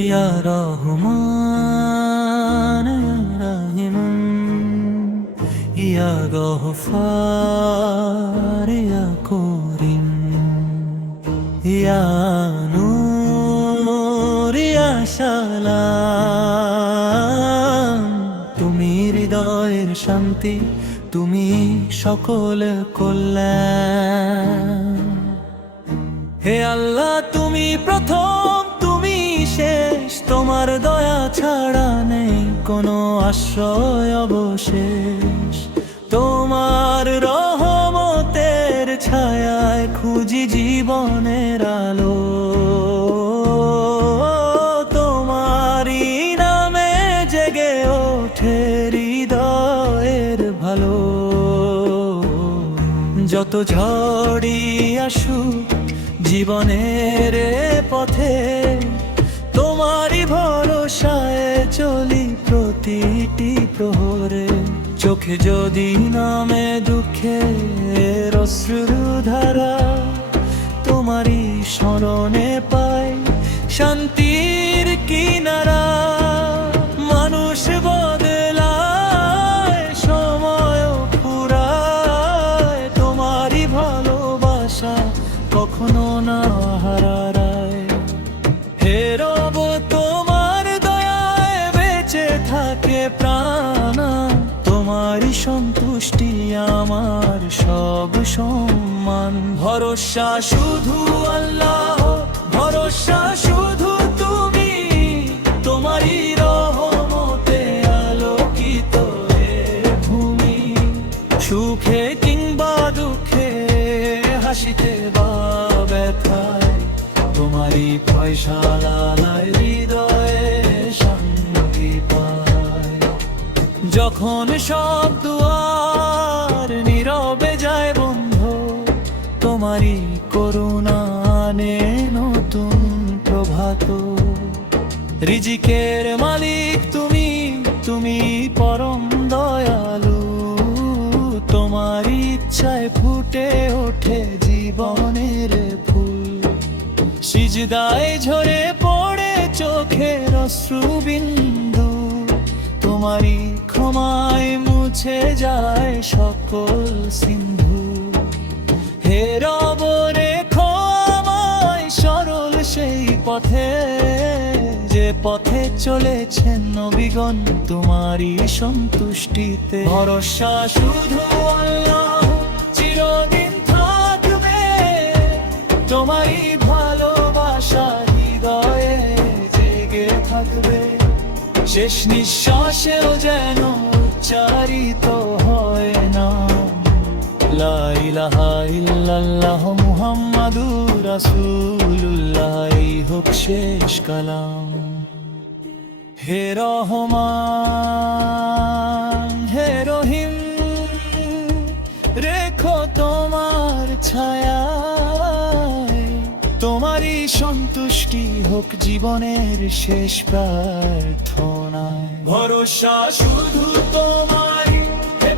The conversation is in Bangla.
ইয়া রহমান ইয়া রাহিম ইয়া গফফার ইয়া করিম ইয়া নূর ইয়া সালাম। তুমি হৃদয়ের শান্তি, তুমি সকল কল্যাণ। হে আল্লাহ, তুমি প্রথম, তুমি শেষ, তোমার দয়া ছাড়া নেই কোনো আশ্রয় অবশেষ। তোমার রহমতের ছায়ায় খুঁজি জীবনের আলো, তোমারই নামে জেগে ওঠে হৃদয়ের ভালো। যত ঝড়ই আসুক জীবনের পথে, তোমারই ভরসায় চলি প্রতিটি প্রহরে। চোখে যদি নামে দুঃখের অশ্রুধারা, তোমারই স্মরণে পাই শান্তির কিনারা। মানুষ বদলায়, সময় ফুরায়, তোমারই ভালোবাসা কখনো না হারায়। হে রব, তোমার দয়ায় বেঁচে থাকে প্রাণ, তোমারই সন্তুষ্টি আমার সব সম্মান। ভরসা শুধু আল্লাহ, ভরসা শুধু তুমি, তোমারই রহমতে আলোকিত এ ভূমি। সুখে কিংবা দুঃখে, হাসিতে বা ব্যথায়, তোমারই ফয়সালায় হৃদয়ে শান্তি পায়। যখন সব দুয়ার নীরবে যায় বন্ধ, তোমারই করুণা আনে নতুন প্রভাত। রিজিকের মালিক তুমি, তুমি পরম দয়ালু, তোমারই ইচ্ছায় ফুটে ওঠে জীবনের ফুল। সিজদায় ঝরে পড়ে চোখের অশ্রুবিন্দু, তোমারই ক্ষমায় মুছে যায় সকল সিন্ধু। হে রব, রেখো আমায় সরল সেই পথে, যে পথে চলেছেন নবীগণ তোমারই সন্তুষ্টিতে। ভরসা শুধু আল্লাহ, চিরদিন থাকবে, তোমারই ভালোবাসা হৃদয়ে জেগে থাকবে। শেষ নিঃশ্বাসেও যেন উচ্চারিত হয় না লা ইলাহা ইল্লাল্লাহ মুহাম্মাদুর রাসূলুল্লাহ, এই হোক শেষ কালাম। হে রহমান হে রহিম, রেখো তোমার ছায়ায়, তোমারই সন্তুষ্টি হোক জীবনের শেষ প্রার্থনায়। ভরসা শুধু তোমারই, হে